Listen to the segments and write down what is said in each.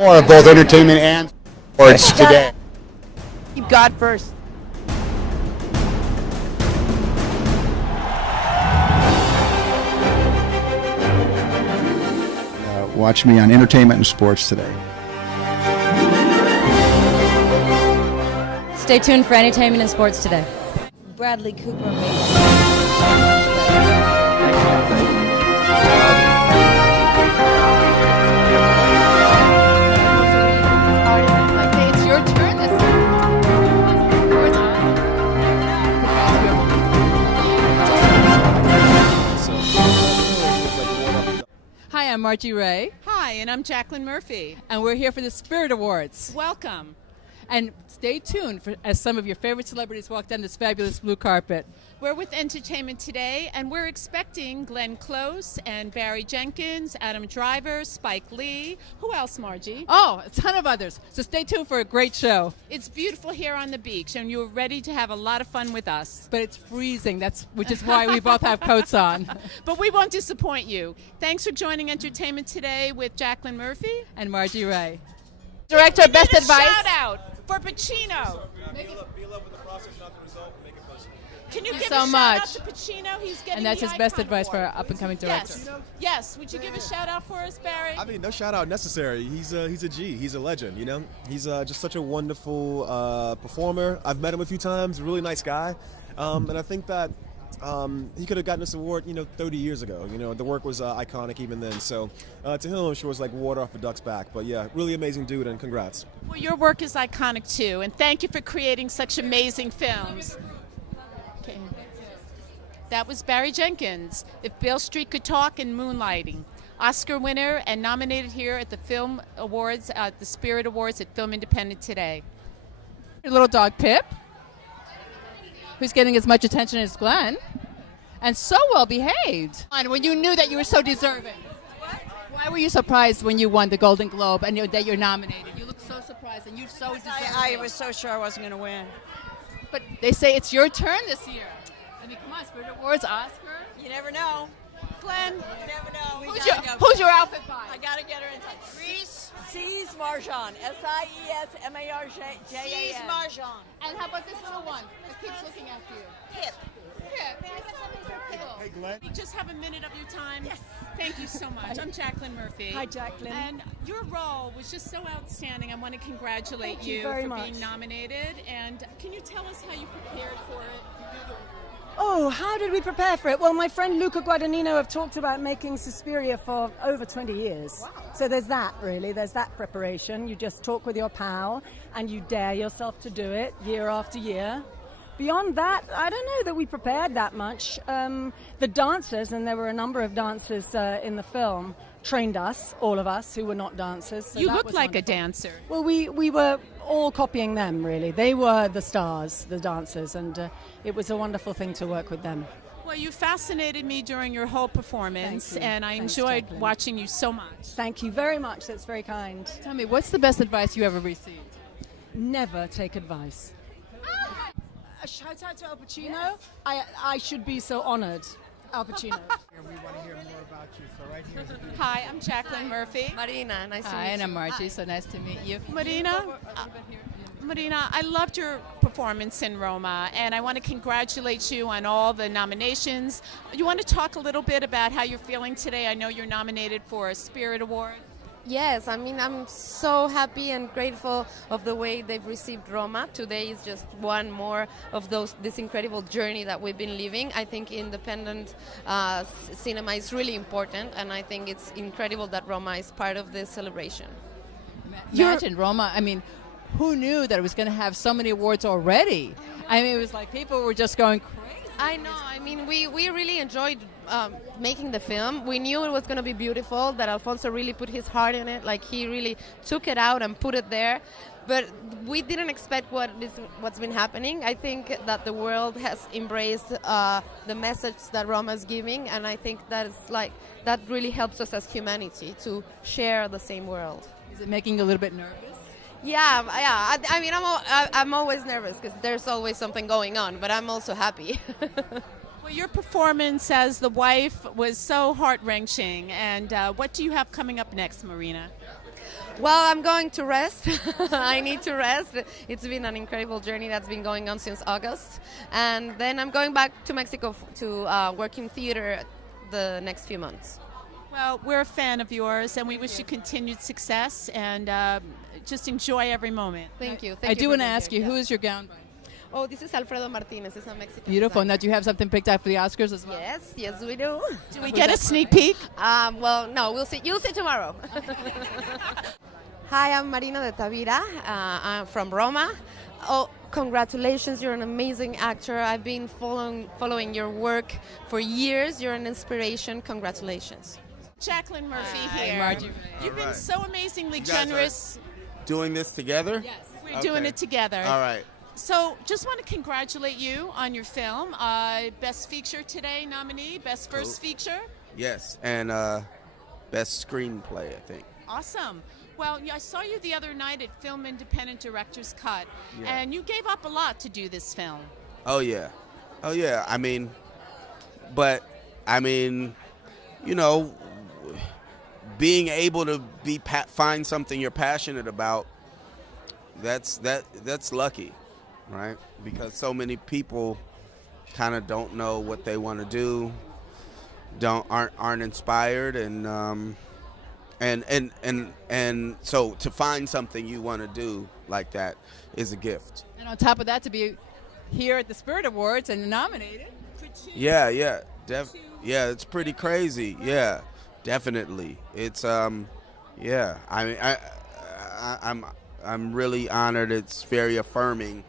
More of both entertainment and sports today. Keep God first. Watch me on entertainment and sports today. Stay tuned for entertainment and sports today. Bradley Cooper made It's your turn this Hi, I'm Margie Rey. Hi, and I'm Jacqueline Murphy. And we're here for the Spirit Awards. Welcome. And stay tuned as some of your favorite celebrities walk down this fabulous blue carpet. We're with Entertainment Today, and we're expecting Glenn Close and Barry Jenkins, Adam Driver, Spike Lee. Who else, Margie? Oh, a ton of others. So stay tuned for a great show. It's beautiful here on the beach, and you're ready to have a lot of fun with us. But it's freezing, which is why we both have coats on. But we won't disappoint you. Thanks for joining Entertainment Today with Jacqueline Murphy. And Margie Rey. Director, best advice? Shout out for Pacino. Beale up with the process, not the result. Make it personal. Can you Thank give you a so shout much. out to Pacino? He's getting And that's the his best Icon advice for Award. our up-and-coming director. Yes. Yes. Would you give a shout out for us, Barry? I mean, no shout out necessary. He's a G. He's a legend. You know, he's just such a wonderful performer. I've met him a few times. Really nice guy, and I think that he could have gotten this award, 30 years ago. The work was iconic even then. So to him, I'm sure it was like water off a duck's back. But yeah, really amazing dude, and congrats. Well, your work is iconic too, and thank you for creating such amazing films. Okay. That was Barry Jenkins, If Beale Street Could Talk, and Moonlighting. Oscar winner and nominated here at the Film Awards, the Spirit Awards at Film Independent today. Your little dog Pip, who's getting as much attention as Glenn, and so well behaved. And when you knew that you were so deserving. Why were you surprised when you won the Golden Globe and that you're nominated? You look so surprised and you're so deserving. I was so sure I wasn't going to win. But they say it's your turn this year. I mean, come on, Spirit Awards, Oscar. You never know. Glenn, You never know. Who's your outfit by? I got to get her in touch. Reese Sees Marjan. SIESMARJAN. Sees Marjan. And how about this little one that keeps looking after you? Pip. Pip. May I get something for Pip? Hey, Glenn. we just have a minute of your time. Yes. Thank you so much. I'm Jacqueline Murphy. Hi, Jacqueline. And your role was just so outstanding. I want to congratulate Thank you very for much. being nominated. And can you tell us how you prepared for it? Oh, how did we prepare for it? Well, my friend Luca Guadagnino have talked about making Suspiria for over 20 years. Wow. So there's that, really. There's that preparation. You just talk with your pal and you dare yourself to do it year after year. Beyond that, I don't know that we prepared that much. The dancers, and there were a number of dancers in the film, trained us, all of us who were not dancers. So You that look was like wonderful. a dancer. Well, we were all copying them, really. They were the stars, the dancers, and it was a wonderful thing to work with them. Well, you fascinated me during your whole performance, Thank you. and I Thanks, enjoyed Jacqueline. watching you so much. Thank you very much. That's very kind. Tell me, what's the best advice you ever received? Never take advice. A shout out to Al Pacino. I should be so honored. Al Pacino. We want to hear more about you. So right here is a Hi, I'm Jacqueline Murphy. Marina, nice Hi, and I'm Margie, so nice to meet you. Marina, I loved your performance in Roma, and I want to congratulate you on all the nominations. You want to talk a little bit about how you're feeling today? I know you're nominated for a Spirit Award. Yes, I mean, I'm so happy and grateful of the way they've received Roma. Today is just one more of this incredible journey that we've been living. I think independent cinema is really important, and I think it's incredible that Roma is part of this celebration. Imagine Roma, I mean, who knew that it was going to have so many awards already? I mean, it was like people were just going crazy. I know. I mean, we really enjoyed making the film. We knew it was going to be beautiful, that Alfonso really put his heart in it. Like, he really took it out and put it there. But we didn't expect what's been happening. I think that the world has embraced the message that Roma is giving, and I think that really helps us as humanity to share the same world. Is it making you a little bit nervous? Yeah. I mean, I'm always nervous because there's always something going on, but I'm also happy. Well, your performance as the wife was so heart-wrenching, and what do you have coming up next, Marina? Well, I'm going to rest. I need to rest. It's been an incredible journey that's been going on since August. And then I'm going back to Mexico to work in theater the next few months. Well, we're a fan of yours, and we wish you continued success and just enjoy every moment. Thank you. I do want to ask you, who is your gown by? Oh, this is Alfredo Martinez. It's a Mexican Beautiful. designer. Now, do you have something picked out for the Oscars as well? Yes, we do. Do we get a sneak peek? Well, no, we'll see. You'll see tomorrow. Hi, I'm Marina de Tavira. I'm from Roma. Oh, congratulations! You're an amazing actor. I've been following your work for years. You're an inspiration. Congratulations. Jacqueline Murphy Hi, here. Margie Rey. You've been Alright. so amazingly You guys generous. Doing this together? Yes. We're doing it together. All right. So, just want to congratulate you on your film. Best Feature today nominee, Best First Feature. Yes, and best screenplay, I think. Awesome. Well, I saw you the other night at Film Independent Director's Cut, Yeah. and you gave up a lot to do this film. Oh yeah. I mean, you know, being able to find something you're passionate about, that's lucky, right? Because so many people kind of don't know what they want to do, aren't inspired, and so to find something you want to do like that is a gift. And on top of that, to be here at the Spirit Awards and nominated. Yeah, it's pretty crazy. Yeah, definitely. It's yeah. I mean, I'm really honored. It's very affirming,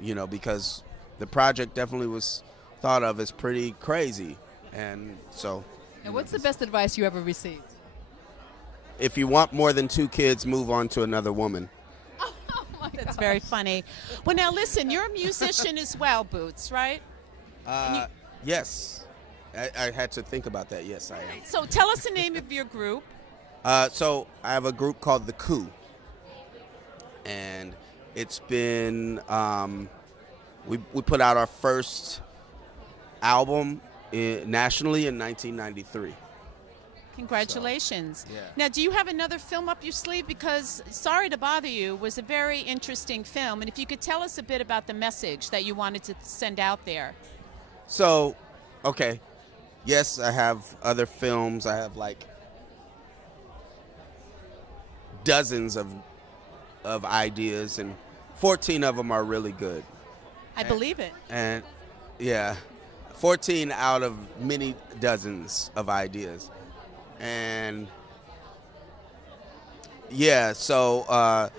you know, because the project definitely was thought of as pretty crazy, and so. And what's the best advice you ever received? If you want more than 2 kids, move on to another woman. That's very funny. Well, now listen, you're a musician as well, Boots, right? Yes, I had to think about that. Yes, I am. So tell us the name of your group. So I have a group called The Coup, and it's been we put out our first album nationally in 1993. Congratulations. So, yeah. Now, do you have another film up your sleeve? Because Sorry to Bother You was a very interesting film, and if you could tell us a bit about the message that you wanted to send out there. So, okay, yes, I have other films. I have like dozens of ideas, and 14 of them are really good. I believe it. And yeah, 14 out of many dozens of ideas. And yeah, so let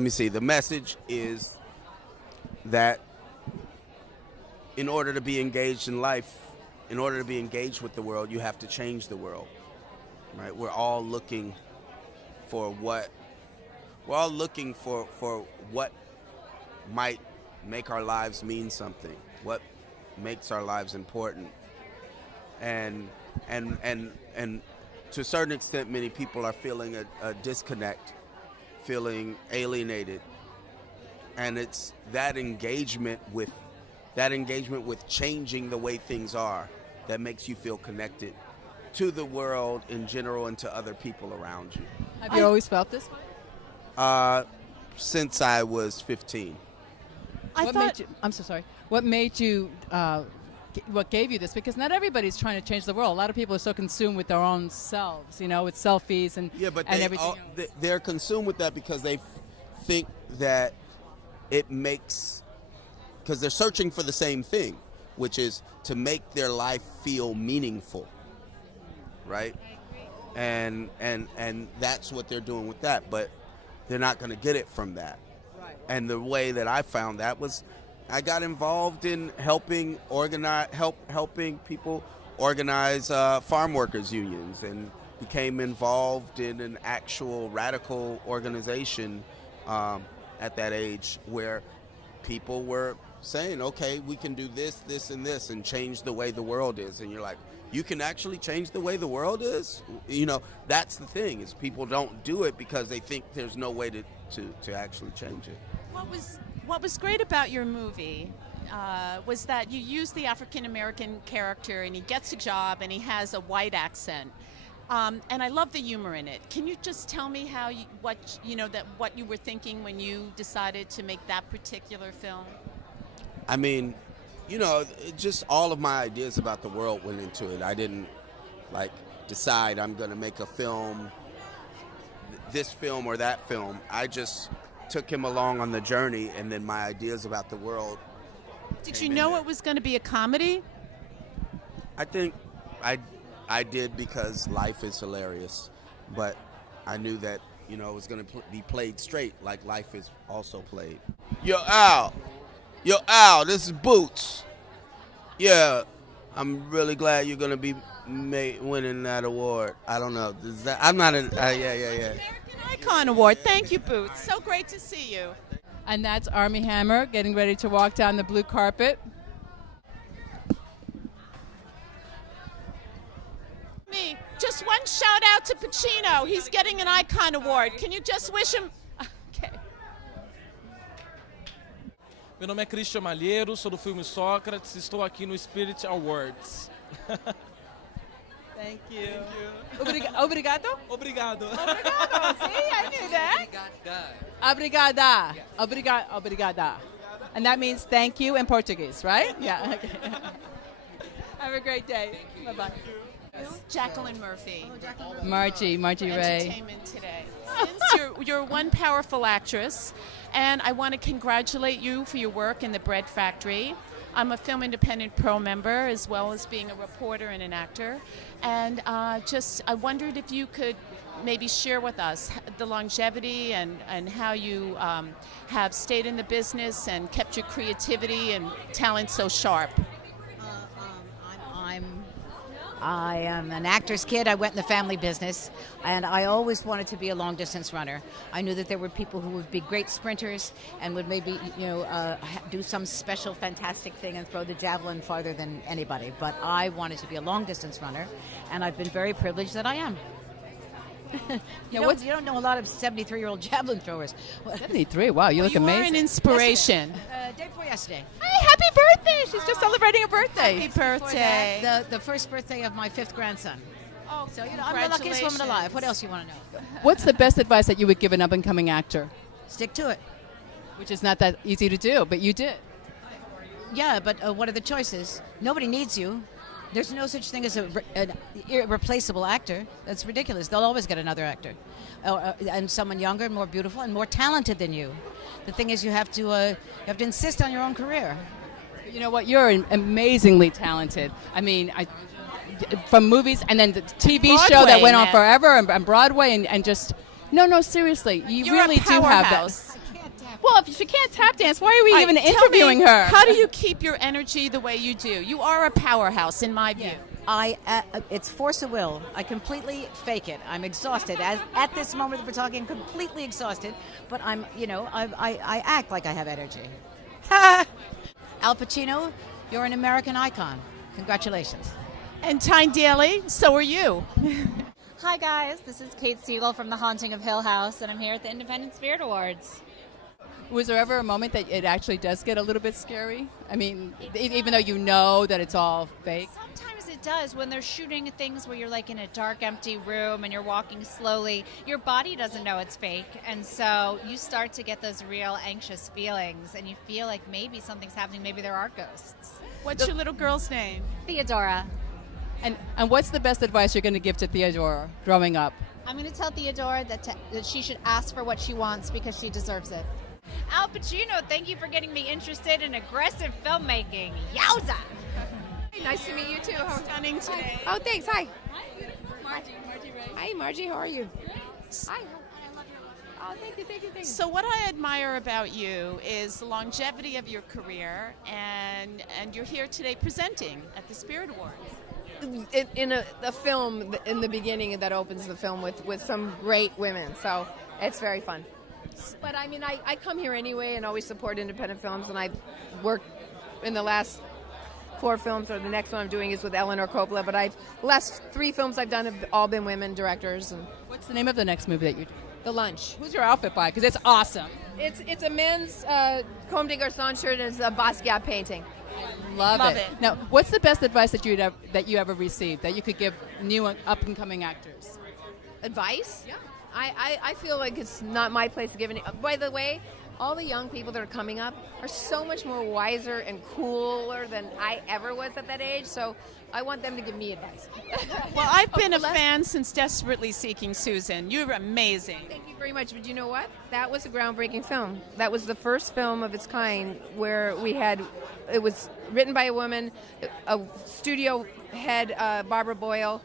me see. The message is that in order to be engaged in life, in order to be engaged with the world, you have to change the world, right? We're all looking for what might make our lives mean something, what makes our lives important. And to a certain extent, many people are feeling a disconnect, feeling alienated. And it's that engagement with changing the way things are that makes you feel connected to the world in general and to other people around you. Have you always felt this way? Since I was 15. I'm so sorry. What made you, what gave you this? Because not everybody's trying to change the world. A lot of people are so consumed with their own selves, you know, with selfies and, and everything else. They're consumed with that because they think that it makes, because they're searching for the same thing, which is to make their life feel meaningful, right? And that's what they're doing with that, but they're not going to get it from that. Right. And the way that I found that was I got involved in helping people organize farm workers unions, and became involved in an actual radical organization at that age where people were saying, okay, we can do this, this, and this, and change the way the world is. And you're like, you can actually change the way the world is? You know, that's the thing, is people don't do it because they think there's no way to actually change it. What was great about your movie was that you used the African-American character, and he gets a job and he has a white accent. And I love the humor in it. Can you just tell me how what you were thinking when you decided to make that particular film? I mean, just all of my ideas about the world went into it. I didn't decide I'm going to make a film, this film or that film. I just took him along on the journey, and then my ideas about the world. Did you know it was going to be a comedy? I think I did, because life is hilarious, but I knew that it was going to be played straight, like life is also played. Yo Al, this is Boots. Yeah, I'm really glad you're going to be winning that award. I don't know. I'm not an. Yeah. American Icon Award. Thank you, Boots. So great to see you. And that's Armie Hammer getting ready to walk down the blue carpet. Just one shout out to Pacino. He's getting an Icon Award. Can you just wish him? Okay. Meu nome é Christian Malheiro, sou do filme Sócrates, estou aqui no Spirit Awards. Thank you. Obrigado? Obrigado. Obrigado. See, I knew that. Obrigada. Obrigada. And that means thank you in Portuguese, right? Yeah. Okay. Have a great day. Bye-bye. Jacqueline Murphy. Margie Rey. Entertainment today. Since you're one powerful actress, and I want to congratulate you for your work in the Bread Factory. I'm a Film Independent Pro member, as well as being a reporter and an actor. And I wondered if you could maybe share with us the longevity and how you have stayed in the business and kept your creativity and talent so sharp. I am an actor's kid. I went in the family business, and I always wanted to be a long-distance runner. I knew that there were people who would be great sprinters and would maybe, do some special, fantastic thing and throw the javelin farther than anybody. But I wanted to be a long-distance runner, and I've been very privileged that I am. You don't know a lot of 73-year-old javelin throwers. 73? Wow, you look you amazing. You are an inspiration. Day before yesterday. Hey, happy birthday! She's just celebrating a birthday. Happy birthday. The first birthday of my 5th grandson. Oh, so, I'm the luckiest woman alive. What else you want to know? What's the best advice that you would give an up-and-coming actor? Stick to it. Which is not that easy to do, but you did. Yeah, but what are the choices? Nobody needs you. There's no such thing as an irreplaceable actor. That's ridiculous. They'll always get another actor. And someone younger and more beautiful and more talented than you. The thing is you have to insist on your own career. You know what? You're amazingly talented. I mean, from movies and then the TV Broadway, show that went on forever and Broadway and just... No, seriously. You're really do have that. Well, if she can't tap dance, why are we even interviewing her? How do you keep your energy the way you do? You are a powerhouse, in my view. It's force of will. I completely fake it. I'm exhausted. At this moment that we're talking, I'm completely exhausted. But I act like I have energy. Al Pacino, you're an American icon. Congratulations. And Tyne Daly, so are you. Hi guys, this is Kate Siegel from The Haunting of Hill House, and I'm here at the Independent Spirit Awards. Was there ever a moment that it actually does get a little bit scary? I mean, even though you know that it's all fake? Sometimes it does. When they're shooting things where you're like in a dark, empty room and you're walking slowly, your body doesn't know it's fake. And so you start to get those real anxious feelings and you feel like maybe something's happening. Maybe there are ghosts. What's your little girl's name? Theodora. And what's the best advice you're going to give to Theodora growing up? I'm going to tell Theodora that she should ask for what she wants because she deserves it. Al Pacino, thank you for getting me interested in aggressive filmmaking. Yowza! Nice to meet you too. How stunning today. Oh, thanks. Hi. Margie Rey. Hi, Margie. How are you? Hi. Oh, thank you. So what I admire about you is the longevity of your career, and you're here today presenting at the Spirit Awards. In a film in the beginning that opens the film with some great women, so it's very fun. But I mean, I come here anyway and always support independent films, and I've worked in the last 4 films, or the next one I'm doing is with Eleanor Coppola, but the last 3 films I've done have all been women directors. And what's the name of the next movie that you do? The Lunch. Who's your outfit by? Because it's awesome. It's a men's Comme des Garçons shirt, and it's a Basquiat painting. Love Love it. it. Now, what's the best advice that you ever received that you could give new up and coming actors? Advice? Yeah. I feel like it's not my place to give any. By the way, all the young people that are coming up are so much more wiser and cooler than I ever was at that age. So I want them to give me advice. Well, I've been a fan since Desperately Seeking Susan. You're amazing. Thank you very much. But you know what? That was a groundbreaking film. That was the first film of its kind where it was written by a woman, a studio head, Barbara Boyle,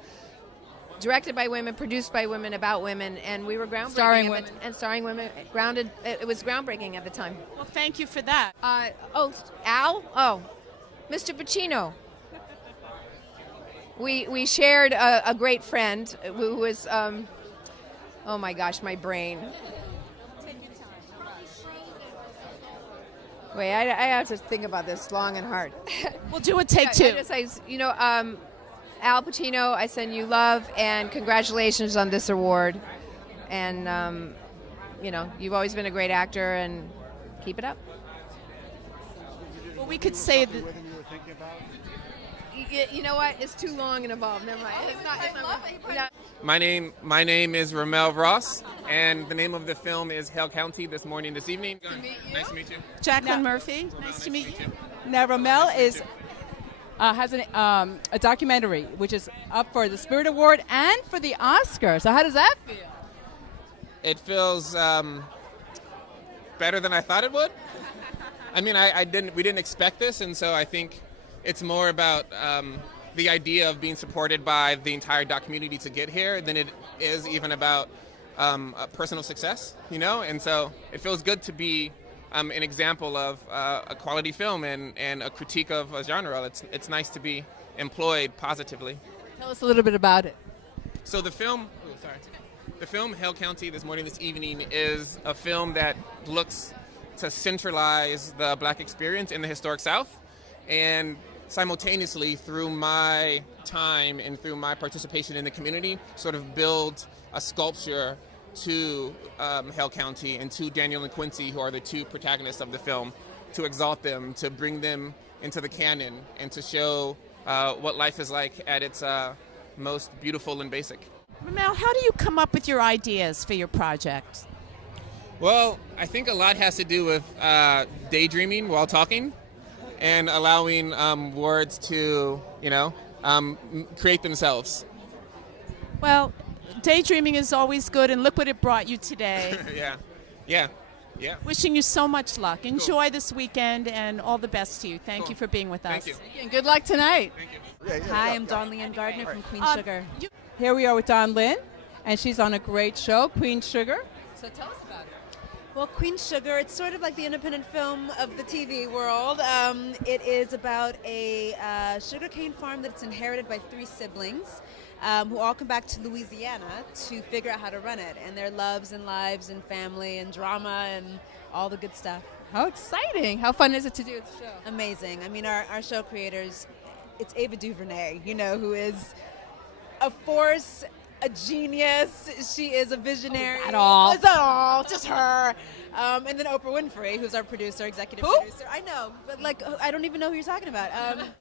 directed by women, produced by women, about women, and we were groundbreaking. Starring women. And starring women. Grounded. It was groundbreaking at the time. Well, thank you for that. Al? Oh, Mr. Pacino. We shared a great friend who was, oh my gosh, my brain. Wait, I have to think about this long and hard. We'll do a take two. Al Pacino, I send you love and congratulations on this award. And, you've always been a great actor and keep it up. Well, we could say that. You know what? It's too long and involved. Never mind. It's not. My name is Ramel Ross, and the name of the film is Hell County, This Evening. Nice to meet you. Jacqueline Murphy, nice to meet you. Now, Ramel has a documentary which is up for the Spirit Award and for the Oscar. So how does that feel? It feels better than I thought it would. I mean, we didn't expect this, and so I think it's more about the idea of being supported by the entire doc community to get here than it is even about a personal success, And so it feels good to be an example of a quality film and a critique of a genre. It's nice to be employed positively. Tell us a little bit about it. So the film Hell County, This Evening is a film that looks to centralize the Black experience in the historic South, and simultaneously, through my time and through my participation in the community, sort of build a sculpture to Hell County and to Daniel and Quincy, who are the two protagonists of the film, to exalt them, to bring them into the canon, and to show what life is like at its most beautiful and basic. Ramel, how do you come up with your ideas for your project? Well, I think a lot has to do with daydreaming while talking and allowing words to, create themselves. Well, daydreaming is always good, and look what it brought you today. Yeah. Wishing you so much luck. Enjoy this weekend, and all the best to you. Thank you for being with us. Thank you. And good luck tonight. Thank you. Hi, I'm Dawn Leanne Gardner from Queen Sugar. Here we are with Dawn Lynn, and she's on a great show, Queen Sugar. So tell us about it. Well, Queen Sugar, it's sort of like the independent film of the TV world. It is about a sugarcane farm that's inherited by three siblings who all come back to Louisiana to figure out how to run it, and their loves and lives and family and drama and all the good stuff. How exciting. How fun is it to do the show? Amazing. I mean, our show creators, it's Ava DuVernay, who is a force, a genius. She is a visionary. At all. It's all, just her. And then Oprah Winfrey, who's our producer, executive producer. I know, but I don't even know who you're talking about.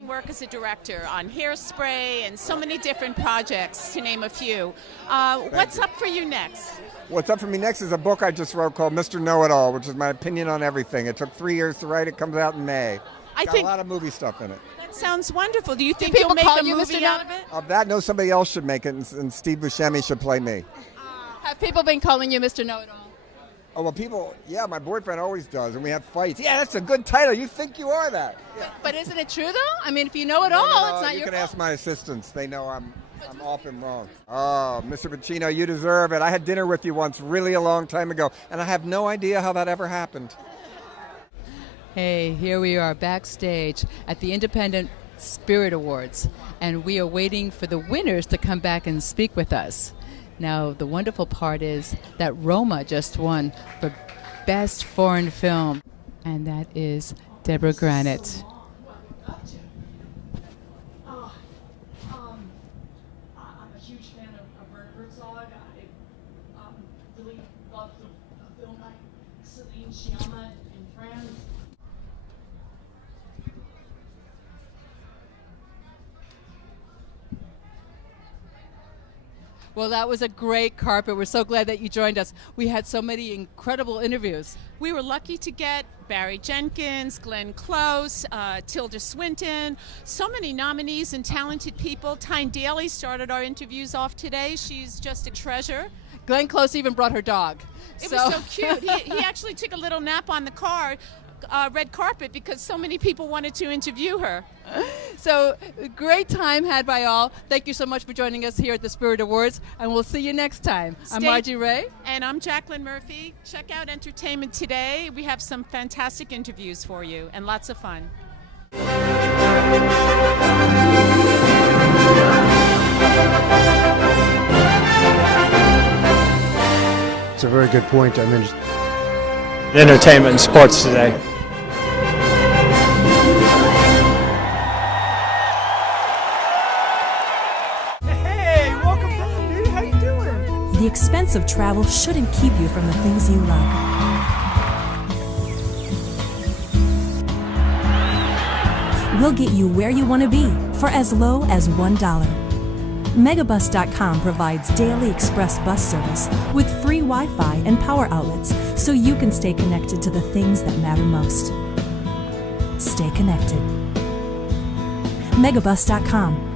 Work as a director on Hairspray and so many different projects, to name a few. What's up for you next? What's up for me next is a book I just wrote called Mr. Know-It-All, which is my opinion on everything. It took 3 years to write. It comes out in May. Got a lot of movie stuff in it. That sounds wonderful. Do you think people you'll make call a you movie Mr. out of it? Of that, no, somebody else should make it, and Steve Buscemi should play me. Have people been calling you Mr. Know-It-All? Oh, well, my boyfriend always does, and we have fights. Yeah, that's a good title. You think you are that. Yeah. But isn't it true, though? I mean, if you know it all, it's not you your can fault. ask my assistants. They know I'm often wrong. Oh, Mr. Pacino, you deserve it. I had dinner with you once really a long time ago, and I have no idea how that ever happened. Hey, here we are backstage at the Independent Spirit Awards, and we are waiting for the winners to come back and speak with us. Now, the wonderful part is that Roma just won for Best Foreign Film, and that is Deborah Granite. I'm a huge fan of Werner Herzog. I really love the film like Celine Sciamma in France. Well, that was a great carpet. We're so glad that you joined us. We had so many incredible interviews. We were lucky to get Barry Jenkins, Glenn Close, Tilda Swinton, so many nominees and talented people. Tyne Daly started our interviews off today. She's just a treasure. Glenn Close even brought her dog. It was so cute. He actually took a little nap on the red carpet because so many people wanted to interview her. So great time had by all. Thank you so much for joining us here at the Spirit Awards, and we'll see you next time. I'm Margie Rey. And I'm Jacqueline Murphy. Check out Entertainment Today. We have some fantastic interviews for you and lots of fun. It's a very good point. I mean, Entertainment and Sports Today. Hey, welcome back, dude. How you doing? The expense of travel shouldn't keep you from the things you love. We'll get you where you want to be for as low as $1. Megabus.com provides daily express bus service with free Wi-Fi and power outlets so you can stay connected to the things that matter most. Stay connected. Megabus.com.